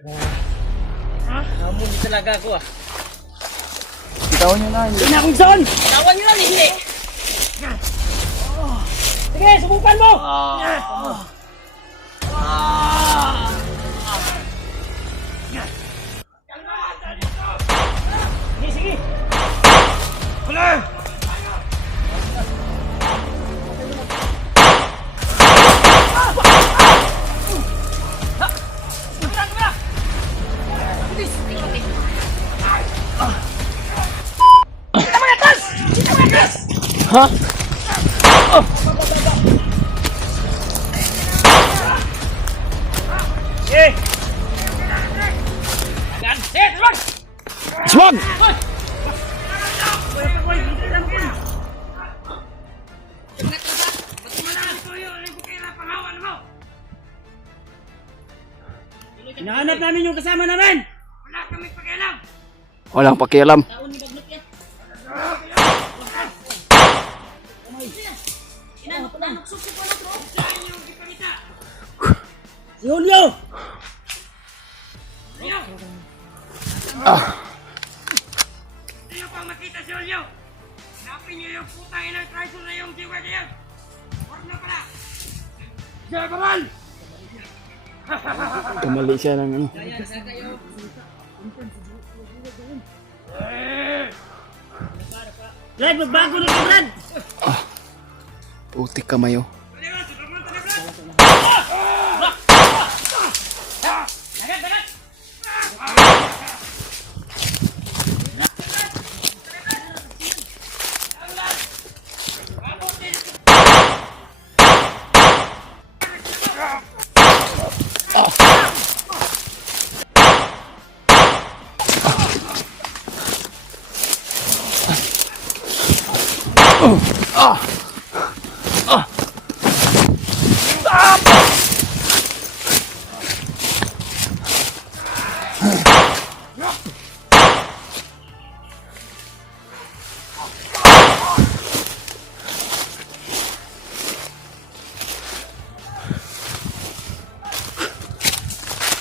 Hamon talaga ako ah. Bitawan nyo na. Hindi na akong son! Bitawan nyo na hindi! Sige, subukan mo! Sige, sige! Wala! Ha? Eh! Agan! Eh, terbang! Iswag! Hinahanap namin yung kasama namin! Wala kami pakialam! Walang pakialam. Si Julio! Sino pang makita si Julio? Hanapin niyo yung putang inang traitor na yung jiwa niya! Huwag na pala! General! Kamali siya ng ano. Brad, magbago na ka, Brad! Putik kamayo.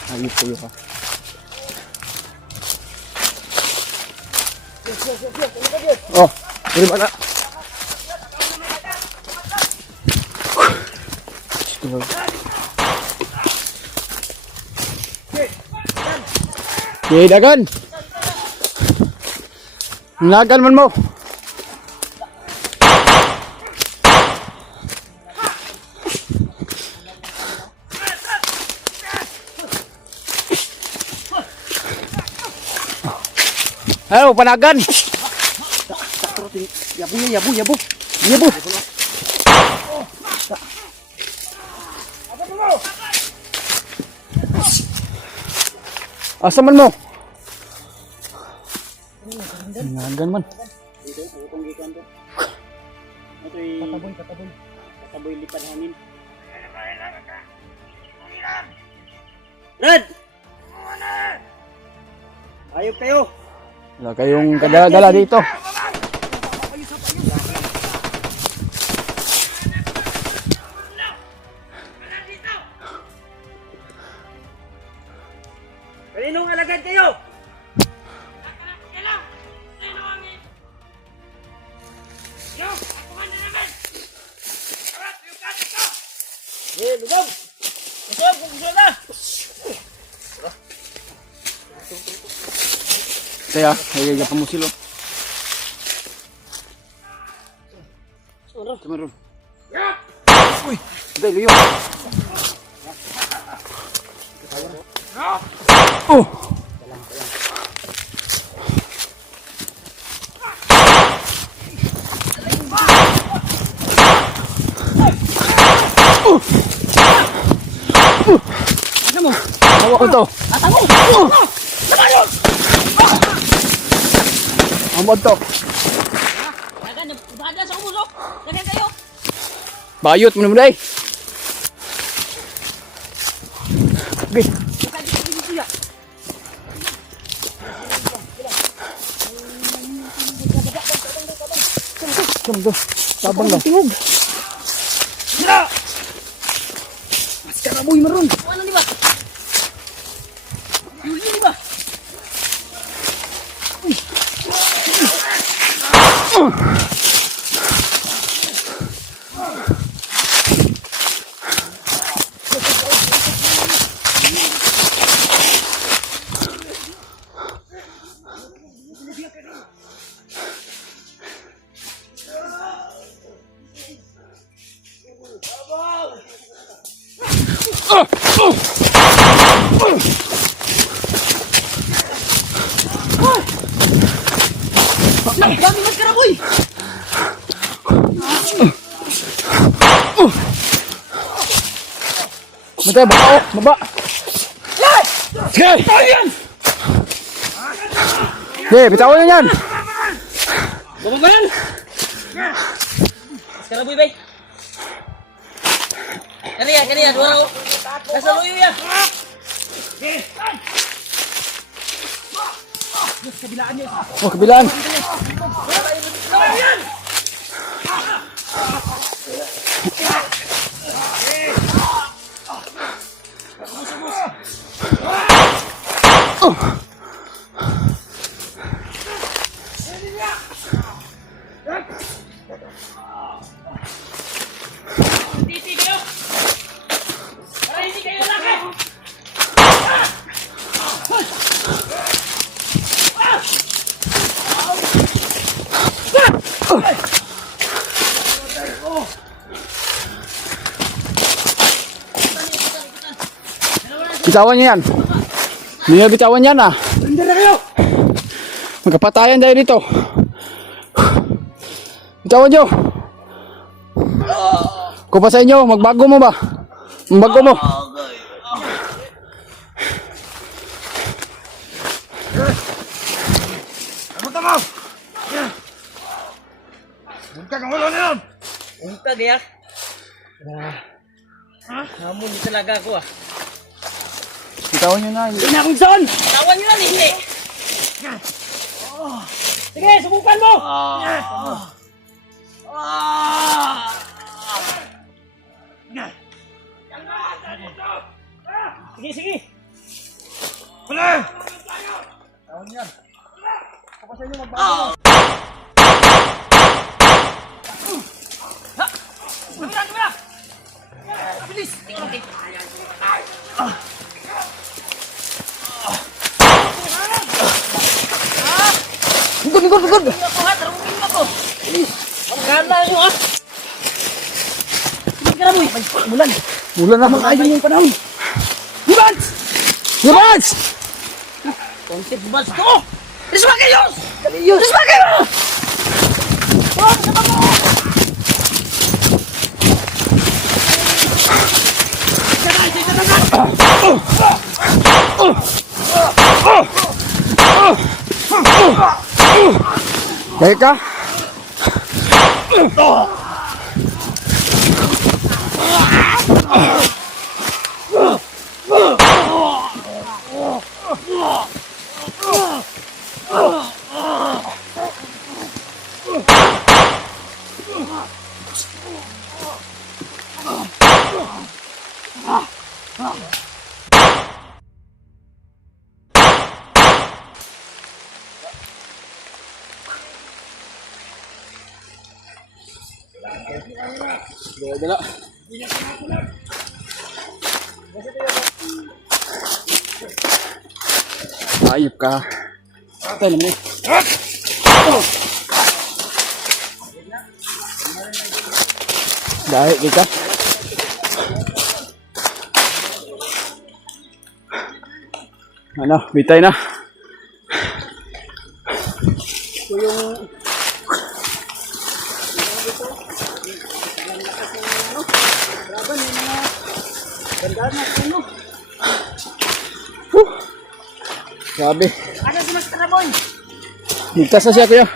Ayos kayo ha. Oh, dari mana? Ye, dagan. Nagan man mo. Halo, panagan. Yabu. Asa man mo? Panagan man. Pataboy lipad hangin. Brad! Ayop kayo! Wala kayong kadala dito. Kaninong alagad kayo? Eh, lugab! Lugab, kung gusto na! Kaya, kaya pa mo silo. Tumaron. Uy, dai liyo. Oh. Ano mo? Hawa ko to. Atamo! Naman yun! Amod to. Bahala sa umusok! Dagan kayo! Bayot mo naman ay. Okay. Come. Sabang lang. Tingog. Sira! Mas karaboy maron. Ano di ba? karaboy! Matay, baba oh, baba. Sige! Sige, bitawan nyo yan. Bumabayan! Karaboy, bay! Kaniya, dua raw. Nasa luyo yan. Oh, kabilaan. Titi kayo! Para hindi kayo laki! Bitawan nyo yan. Hindi nyo bitawan yan ah. Hindi na kayo! Magkapatayan tayo dito. Bitawan nyo. Kung pa sa inyo, magbago mo ba? Magbago mo. Kamusta mo? Huwag ka kang ulo na yun! Unta dia. Namun talaga ako ah. Bitawan nyo na. Hindi na akong son! Tawan nyo lang hindi. Sige, subukan mo! Sige. Huli! Tumira! Bilis! Tingin. Lugod. Ako ha, tarungin mo ako. Bilis! Ang ganda nyo ha. Karaboy! Mulan na. Ayun yung panahon! Libans! Libans! Kontit bubas ko! Risma kayo! Risma kayo! Oh, sama mo! Teka. Dala. Ayup ka. Tayo naman eh. Dahil kita. Ano, bitay na. Grabe. Ano si Mas Karaboy? Ligtas na siya kuya.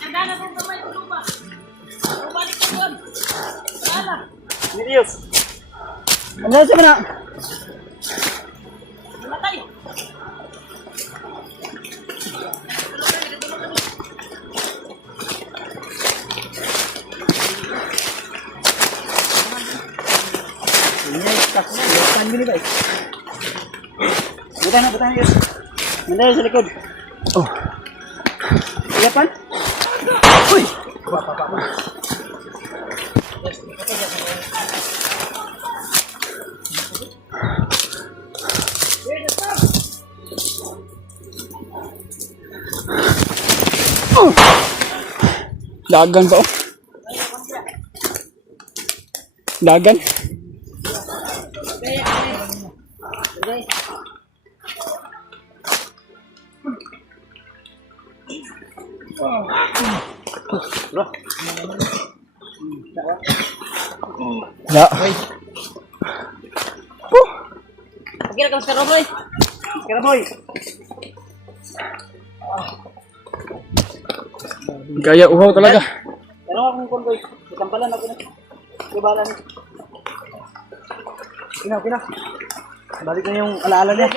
Nagana kong kamay ko ba? Bumalik ka doon. Sana. Serious! Ano siya na? Matay. Butan na yun! Manday sa likod! Oh. Ilapan? Uy! Oh. Dagan ba oh? Dagan? Ya. Okay na ka, Mr. Roboy. Kaya boy. Gaya uhaw talaga. Pero akong konvoy. Itampalan ako na. Ibalan. Pina. Balik na yung alaala niya.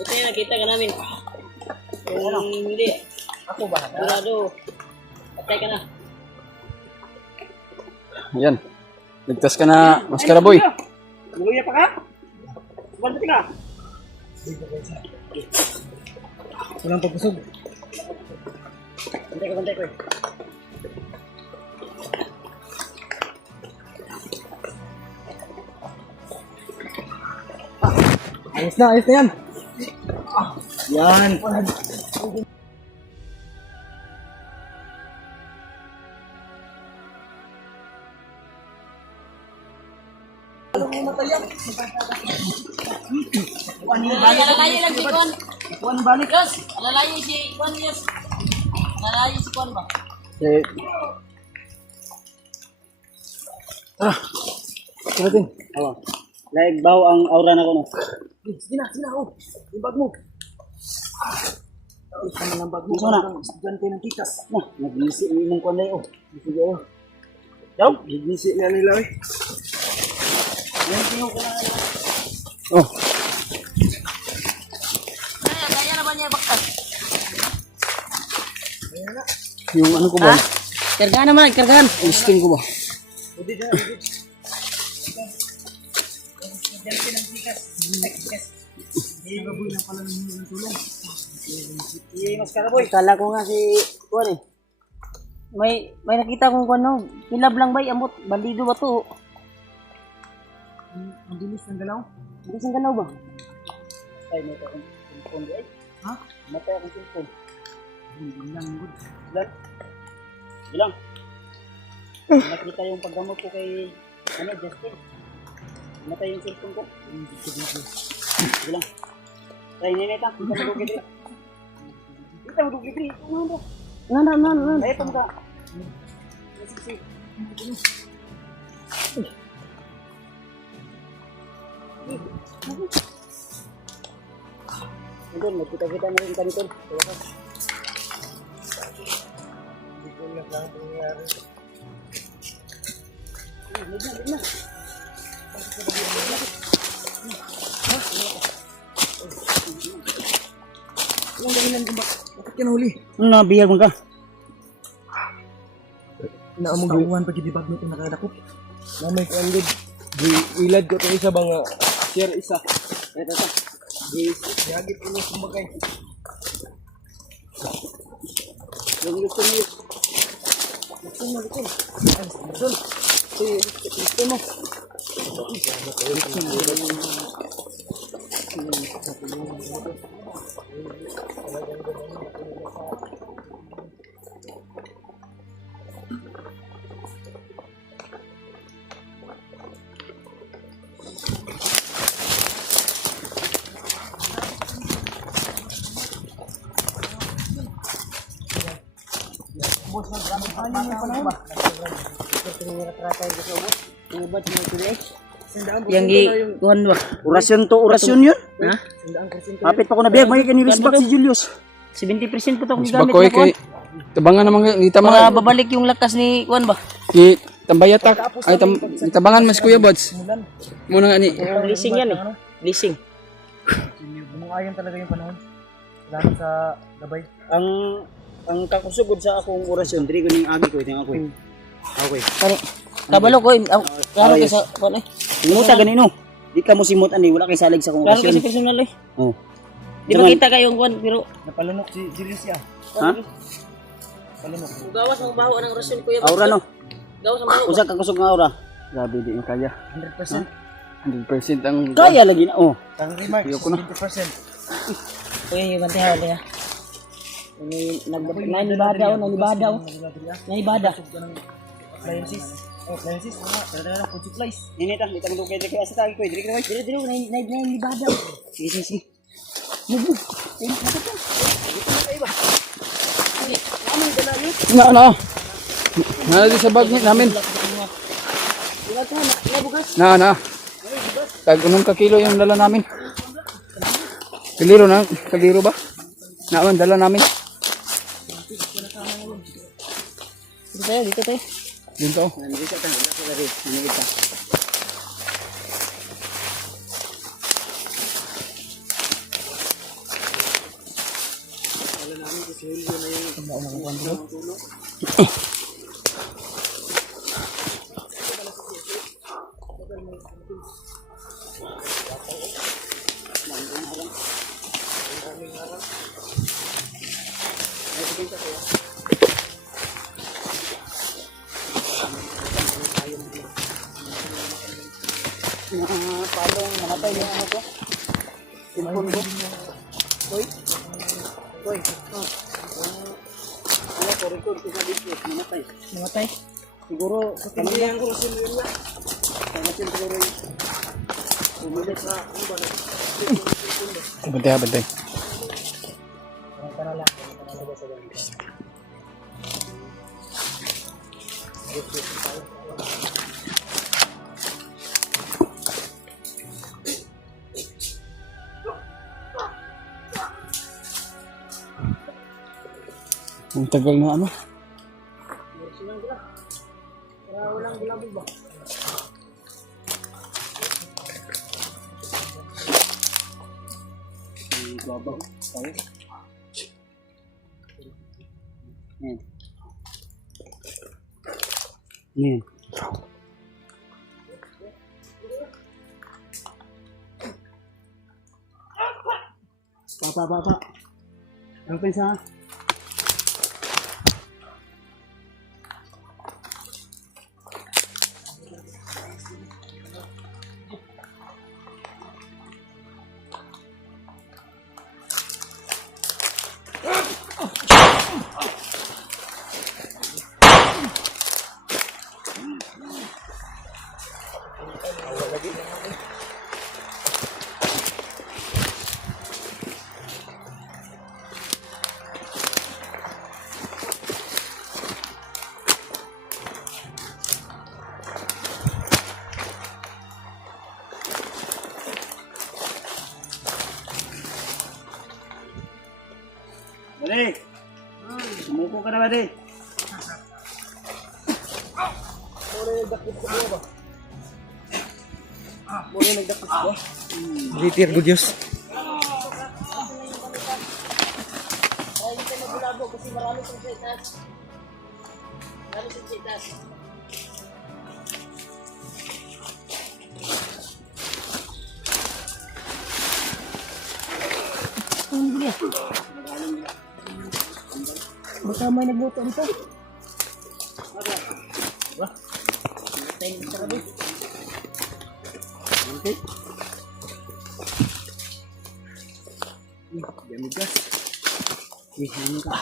Buti na nakita ka namin. Kung hindi, Ako ba? sigurado, patay ka na. Yan. Ligtas ka na, Maskara Boy. Luya pa ka? Banti ka? Walang pagpusog. Bantay ko. Ayos na yan. Yan. Alalayo lang si Kwan. One balik. Yes, alalayo si Kwan, yes. Alalayo si Kwan ba? Eh. Karating. Awa. Laig baho ang aura na ko no. Sige na, oh. Yung bag mo. Ano ng bag mo? Estudyante ng tikas. Nah, nag-iisi mong kwan na yun. Sige oh. Daw? Nag-iisi na nila eh. Yan tingnan ko na. Oh. Kaya na ba niya baktas? Yung ano ko ba? Kargahan naman, kargahan. Listing ko ba? Pwede dyan. Estudyante ng tikas. Hindi baboy lang pala ng tulong. Iya, Mas Karaboy. Kala ko nga si Kwan eh. May nakita kong Kwan no. Pilab lang ba? Amot, bandido ba to? Ang dilis ng galaw. Hindi siyang galaw ba? Ay, may akong cellphone di ay. Ha? Matay akong cellphone. Hindi lang, good. Bilang. Nakita yung paggamot ko kay Justin. Matay yung cellphone ko. Bilang. Ay, ninita. Kita mo dugit rin. Kita mo dugit rin. Nan. Ay, pamka. Sige. Doon, magkita-kita na rin kami doon. Hindi na lang nangyari. Hindi na. Anong dahilan ko ba? Bakit ka nahuli? Ano nabihar mo ka? Naamong gawuhan pag ibibag mo itong nakadakop. Namay ko ang lid. Ilad ko itong isa bang share isa. Ito. Gagit ko na kumagay. Yung gusto mo. Gusto mo. Yang di Kwan ba? Orasyon yun. Ha? Kapit pa ko na biyag, may kanilisbak si Julius. 70% ko itong Mas gamit bakoy na Kwan. kay tabangan naman kay ni Para tabangan babalik yung lakas ni Kwan ba? ni tambayatak ay tabangan mas Kuya Bods. Muna nga ni Leasing yan eh. Leasing. Bumuayan talaga yung panahon. Lalo sa gabay. Ang kakusugod sa akong orasyon, diri ko ning agi ko, ito ako. Okay. Kani, kabalo ko, klaro kay sa Kwan eh. Simuta ganino. Di ka mo simut ani, wala kay salig sa akong Klaro kay orasyon. sa personal eh. Oh. Di ba kita kayong Kwan, pero Napalunok si Julius ya. Ha? Palunok. gawas mo baho ang orasyon kuya. Aura no. Gawas ang baho. Usa ka kusog nga aura. Grabe di mo kaya. 100%. 100% ang Kaya lagi na. Oh. Ang remarks, Ayoko na. 20%. Kuya, yung bantay ha. Naibada o, naibada o. Naibada. Appliances. Oh, appliances. Dala-dala food supplies. Ini tang, itang dugay diri asa tagi ko, diri ka bay. Dili, naibada o. Sige, sige. Na. Na di sa bag namin. Na. Tag unong ka kilo yung dala namin. Kaliro ba? Naaman dala namin. Dito tayo. Dito. Nandito tang, dito diri, nandito. Palong namatay yung ano ko. Cellphone ko. Hoy. Ano ko record ko sa video, namatay. Namatay. Siguro sa kanila ko sa nila. Namatay siguro yung umilit sa ano ba? Bantay. Tara lang. Ang tagal na ano. Walang bulabog ba? Babaw. Tayo. Nih. Pak. Ano pensa? Balik. Sumuko ka na ba, di? Muna nagdakit ba? Litir good Diyos. Ay, hindi tayo bulabog kasi marami sa itas. Marami sa itas. Ano ba? Baka may nagluto dito. Wah. Tayo sa kabi. Okay. Damigas. Ihan ka.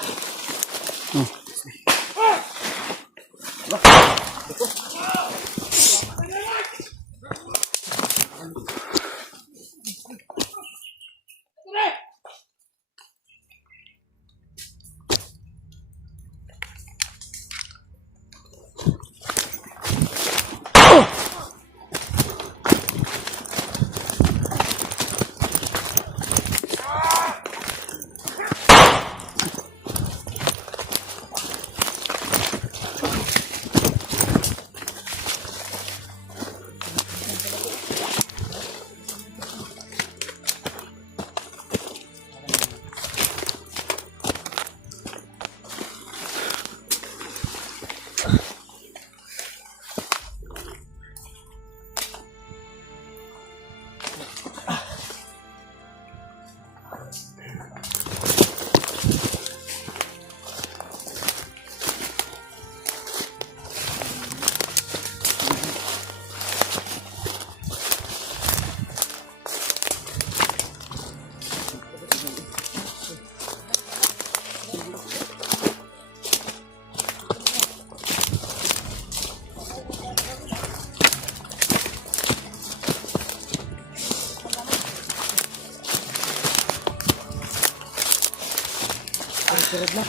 Sarap na.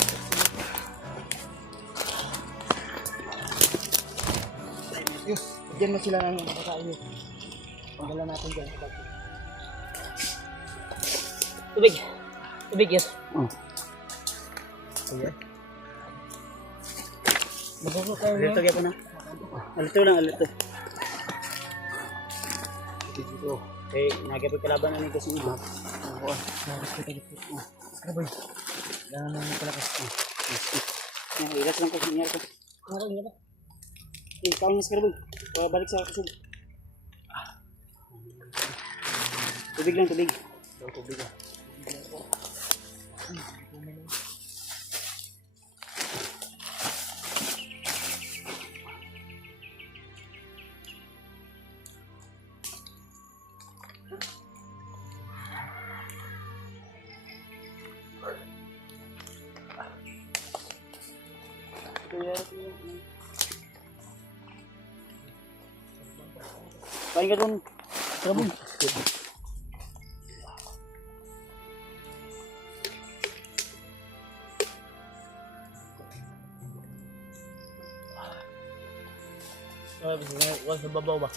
Yus, diyan na sila nang makakain nyo. Pagdala natin dyan. Tubig. Tubig, yes. Ayan. Mabuko tayo Alito kaya po na. Alito lang, alito. Dito. Eh, nagapit kalaban na ni kasi ito. Oo. Karaboy. Dahan na nito lakas. Ilas lang kasi niya ito. Karaboy niya ba? Eh, kaon mas karaboy. Balik sa kusog. Tubig lang, tubig. Tubig lang. Kain ka dun. Karaboy. Wala sa babaw ba?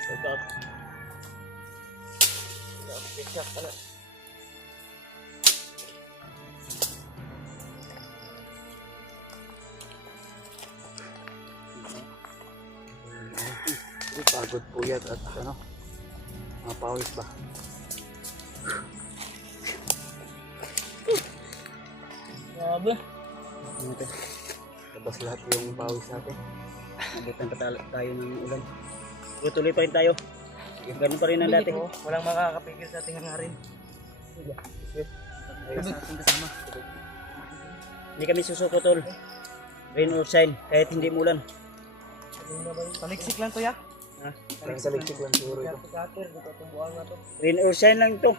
Sarap. Picture ka na. Pagod puyat at ano, mga pawis ba? Grabe. Ito. Labas lahat yung pawis natin. Nabutan pa tayo ng ulan. Pero tuloy pa rin tayo. Ganun pa rin ang dati. Walang makakapigil sa ating hangarin. Ayos sa ating kasama. Hindi kami susuko tol. Rain or shine, kahit hindi mulan. Paliksik lang to ya. Ha? Saliksik lang siguro ito. Kater, dito itong buwan na to. Rain or shine lang ito.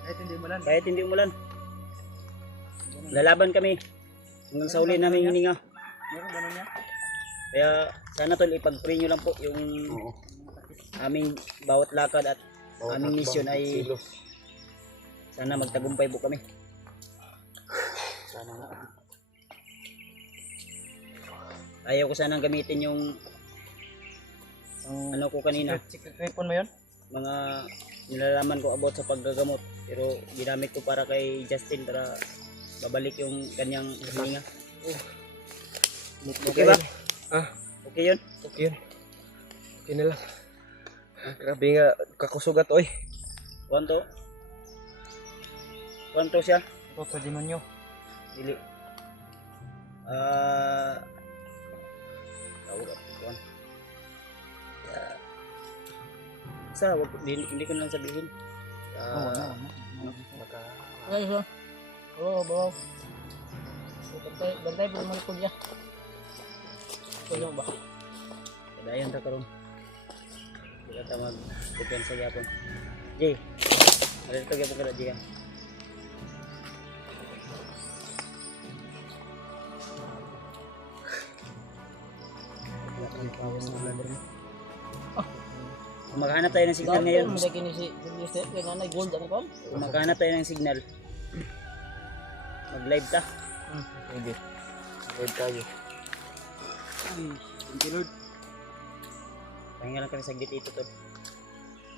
Kahit hindi malan. Kahit hindi umulan. Lalaban kami. Hanggang sa uli namin hininga. Meron ganun niya. Kaya sana tol, ipag-pray nyo lang po yung Oo. aming bawat lakad at Bawat aming hakbang, mission ay kilos. sana magtagumpay po kami. Sana nga. Ayaw ko sanang gamitin yung ano ko kanina, Secret weapon mo yun? mga nilalaman ko about sa paggagamot. Pero ginamit ko para kay Justin para babalik yung kanyang hininga. Okay ba? Ah, Okay yun? okay yun. Okay na lang. Grabe nga, kakusugat oy. Kwanto? Kwanto siya? Ito sa demonyo. Dili. Tawag ako. Kwan. Sa, hindi ko na lang sabihin. Ay, so. Oo, babaw. Bantay po naman ko niya. Ito ba? Kadayan ta karon. Kita ta mag-tukan sa yapon. Jay. Ada to gyapon kada Jay. Maghanap tayo ng signal ngayon. Hindi kini si Julius kay nanay gold ang kon. Maghanap tayo ng signal. Mag-live ta. Hindi. Wait tayo. Thank you Lord. Pahinga lang kami saglit dito to.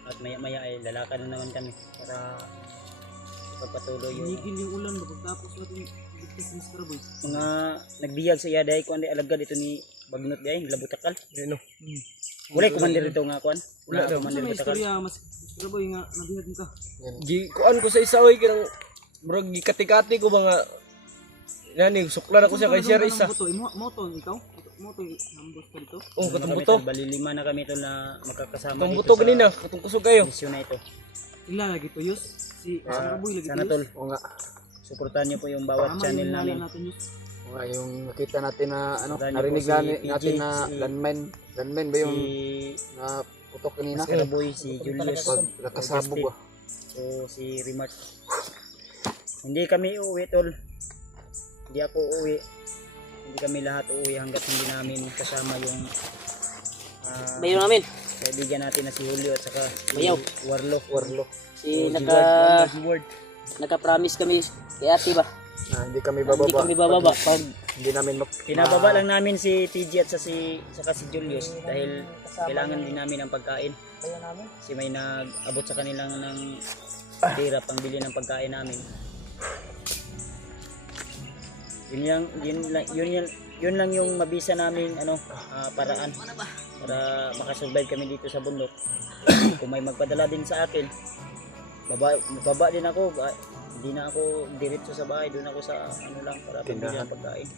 At maya-maya ay lalakad na naman kami para ipagpatuloy yung yung ulan pagkatapos natin business Karaboy. mga nagbiyag sa iya dahil kuan di alagad ito ni Bagnot dahil labutakal. Ano? Wala commander ito nga kuan. Wala daw. commander butakal. mas Karaboy nga nabihag nito. Kuan ko sa isa oy kanang murag gikati-kati ko ba nga yani suklan ako siya kay siya isa. Mo to ikaw? Mo to nambot ka dito. Oh, Ano katong kami buto. tol, bali lima na kami to na makakasama Katong dito buto sa ganina, katong kusog kayo. misyon na ito. Ila lagi to yus. Si Karaboy lagi Sana tol, Oo nga. suportahan niyo po yung bawat channel namin. natin yus. Oo nga, yung nakita natin na ano, Saka niyo narinig po si natin PJ, na si- landman ba yung Si na putok kanina? Karaboy, si Julius, Pag nakasabog ba? so si Remark. Hindi kami uuwi tol. Hindi ako uuwi. Hindi kami lahat uuwi hanggat hindi namin kasama yung Bayo namin. kaibigan natin na si Julio at saka si Bayaw. Warlo. Si Ward. naka-promise kami kay ate ba? Hindi kami Hindi kami bababa. Pag Hindi namin Pinababa lang namin si TG at saka si Julius dahil kailangan din namin ng pagkain. Kasi may nag-abot sa kanilang ng pera pangbili ng pagkain namin. Yun lang yung mabisa namin paraan para makasurvive kami dito sa bundok. Kung may magpadala din sa akin, baba din ako. Hindi na ako diretso sa bahay, doon ako sa lang para pambili ng pagkain.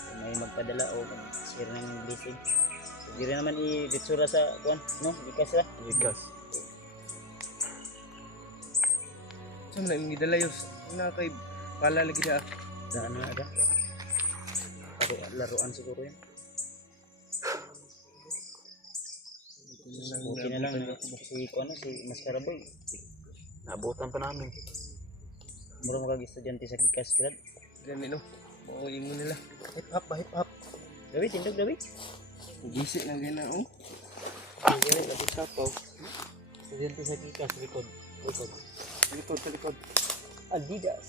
Kung may magpadala o share ng blessing. Hindi rin naman i-ditsura sa likas ra. Likas. Saan mo na yung gidalayos? Na kay pala lagi na. Sa na aga. Laruan siguro yan. Okay na lang si Mascaraboy. Naabutan pa namin. Mura mag-estudyante sa Gikas grad. Gani no. Mauling mo nila. Hip hop. Dawi, tindog dawi. Gisik lang gina oh. Gani lagi sapaw. Estudyante sa Gikas likod. Likod. Adidas.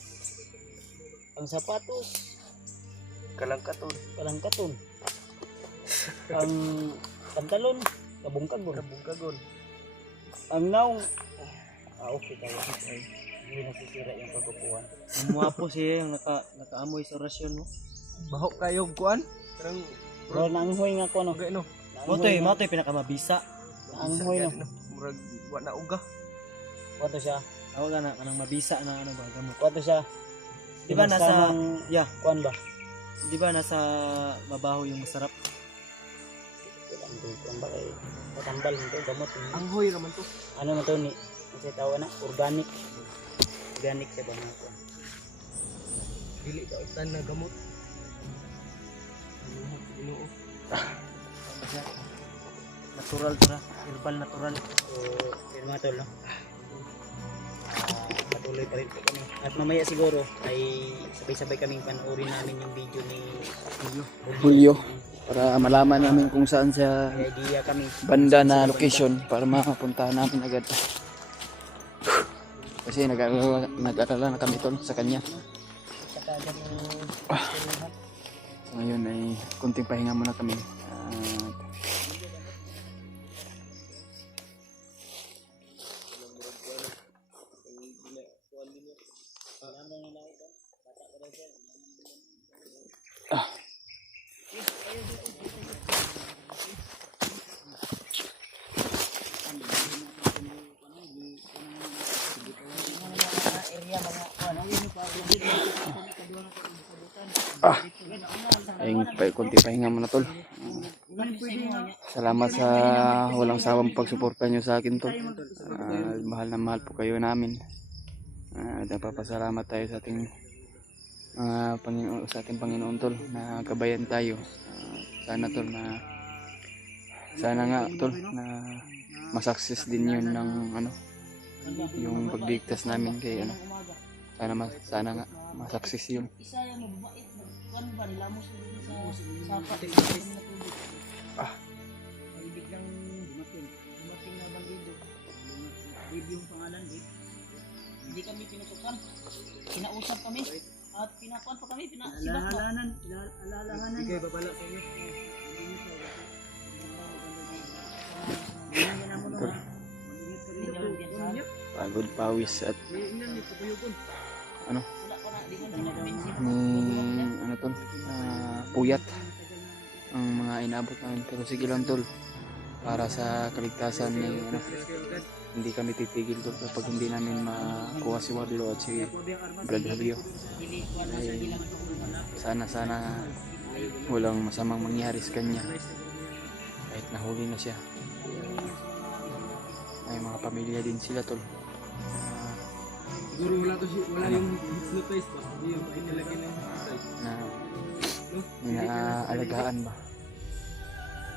Ang sapatos, Kalangkaton. kalangkaton. Ang pantalon, kabungkagon. Ang naong okay tayo. Hindi nasisira yung pagkukuhan. Muwapo siya yung nakaamoy sa orasyon mo. Baho kayo kuan. Karang Bro, naanghoy nga ko no. gay no. Naanghoy pinakamabisa. Naanghoy no. Murag wa na uga. Wato siya. Ako ka na, kanang mabisa na ba, gamot. Wato siya. Di ba nasa, Kuan ba? di ba nasa mabaho yung masarap? Kuan ba kay patambal nito gamot. Anghoy raman to. Ano man to ni? Kasi tawa na organic. Organic sa mga kuan. Dili ka utan na gamot. Ginoo. Natural to na, herbal natural. So, yun mga tol, no? Patuloy pa rin po kami. At mamaya siguro ay sabay-sabay kaming panoorin namin yung video ni Julio. Para malaman namin kung saan siya May idea kami. banda na location para makapuntahan namin agad. Kasi nag-alala na kami tol sa kanya. Saka ganun Ngayon ay kunting pahinga muna kami. Ay kunting pahinga muna tol. Salamat sa walang sawang pagsuporta nyo sa akin tol. Mahal na mahal po kayo namin. Napapasalamat tayo sa ating Panginoon tol na gabayan tayo. Sana tol na nga tol na masukses din yun ng yung pagligtas namin kay sana nga masukses yun. Isa yung mababait, kuan ba nila mo sa sapat. Ay biglang dumating na bandido. Bandido yung pangalan, hindi kami pinutukan. Kinausap kami at pinakuan pa kami, alalahanan. Ikay babala sa inyo. Pagod, pawis at tol, puyat ang mga inabot namin, pero sige lang tol, para sa kaligtasan ni hindi kami titigil tol kapag hindi namin makuha si Warlo at si Brad Julio. Ay, sana walang masamang mangyari sa kanya kahit nahuli na siya. May mga pamilya din sila tol. Siguro wala yung hypnotize ba? Hindi yung inilagay na hypnotize. Na inaalagaan ba?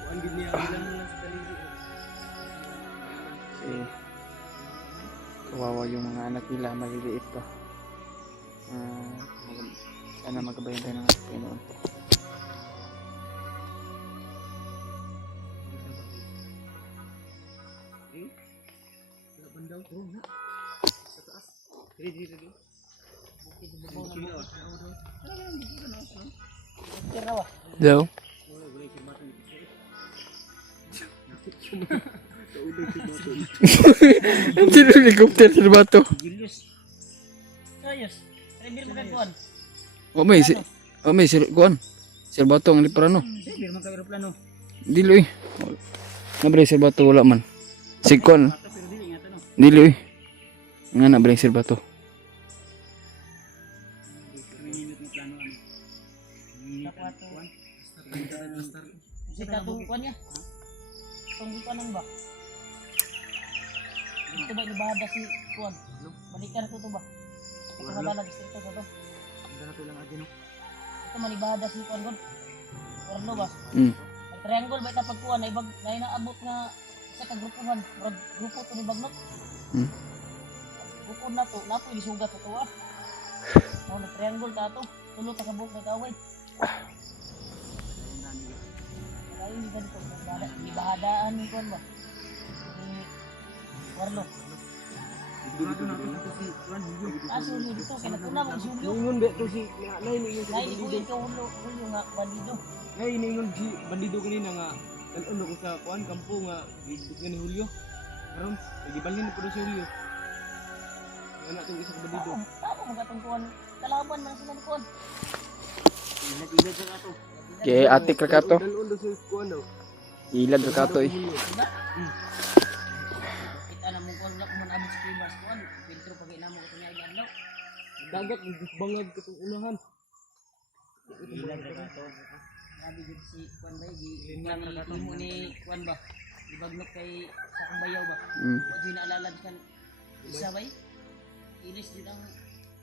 Kuan gid niya bilang lang sa paligid. Kasi kawawa yung mga anak nila, maliliit pa. Sana magabayan tayo ng Panginoon. Bandaw ko na. Sa taas. Tira wa. Daw. Sino helicopter sa bato? Julius. Ayos. Remir mo kagkuhan. O may sir kuan. Sir bato ang liparano. Remir mo kag aeroplano. Dilo eh. Nabre sir bato wala man. Sikon. Ato pero dili nga to no. Dilo eh. Nga na bring sir bato. Minimit mo plano ano. Sapato. Kasi katong kuan niya. Tunggu ka nang ba? Ito ba ibahada si kuan? Balikan ko to ba? Ito magalag dito sa to. Ito manibahada si kuan kon. Orno ba? Ang triangle ba ita pagkuan na ibag na inaabot nga sa kagrupuhan. Grupo to ni Bagnot. Grupo na to, nato isugat sa tuwa. Oh, na triangle ta to. Tulo ta ka buok na kaway. Ay, hindi ganito. Ibahadaan ni kuan ba? Ni Warlo. Sulyo dito. Kinatuna mo sulyo. Ingon ba to si nay ningon si Nay, bandido. ikuin ka ulo nga bandido. Nay ningon si bandido kanina nga ano ko sa kuan kampo nga giduk ni Julio. Karon gibalhin na pud si Julio. Ana tong isa ka bandido. Tama mo katong kuan. Kalaban man sila ni kuan. Ingat-ingat sa ato. Kay atik ra kato. Dalon do sa kuan daw. Ilad ra kato eh. Diba? Kita na mo kuan na mo abot sa Kibas kuan. Filtro pag inamo ko niya igadlaw. Dagat bangag katong unahan. Sabi gid si kuan ba gi mo ni kuan ba? Ibagnot kay sa kumbayaw ba? Wa di naalala kan isa ba? Ilis din ang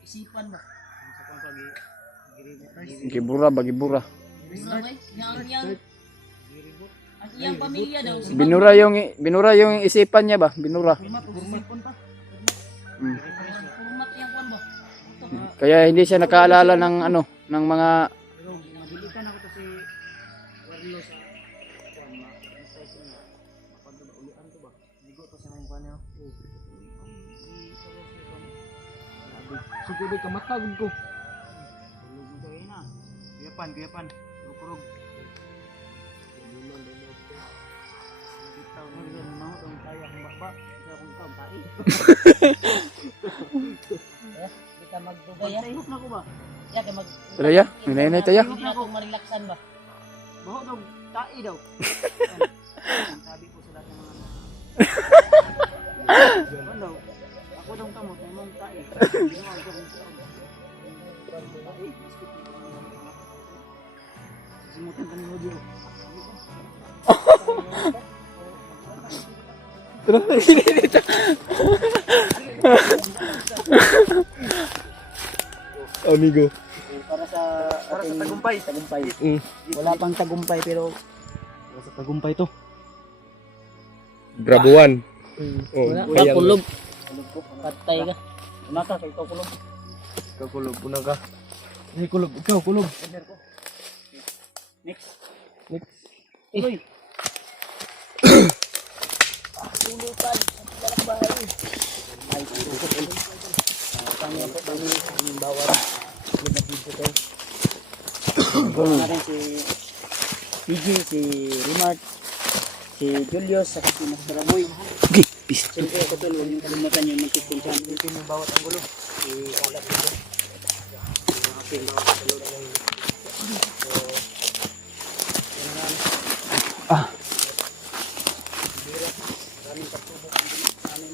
isipan ba? Sa kuan pag Gibura ba gibura. Isa ba? Ang iyang pamilya daw si Binura yung isipan niya ba? Binura. Burmat pa. Burmat yang kuan ba? Kaya hindi siya nakaalala ng ano, ng mga Pero madilikan ako to si Warlo sa kama. Sa isa nga mapagduulian to ba? Ligo to sa mga kuan niya. Sugo ka matagod ko. Tulog mo kayo na. Kuyapan. Kurog. Bitaw na rin ang mga itong tayo akong baba. Ito akong ikaw, tayo. Di ka magdugay ya. Tahihok na ko ba? Ya kay mag Raya, nilay taya. Hindi na akong marilaksan ba? Baho daw, tae daw. Ang sabi ko sa lahat ng mga ano daw, ako daw kamot, may mong tae. Ginawa ko kung saan. Tae, sisimutin ka ni Rodyo. Amigo. Para sa tagumpay. Wala pang tagumpay pero para sa tagumpay to. Brabuan. Wala ka kulog. Patay ka. Umaka kay ikaw kulog. Ikaw kulog una ka. Ay kulog, ikaw kulog. Next. Uy. Tulutan. Dalang bahay. Ay, kami ang bawal. Libat dito tayo. Gawin natin si PG, si Rimart, si Julius, at si Master Aboy. Okay, peace. Siyempre ako tol, huwag niyong kalimutan yung magkikinsan. Ito yung bawat ang gulo. Si Kalat dito. Okay, bawat ang gulo. So, maraming pagsubok ang sa amin.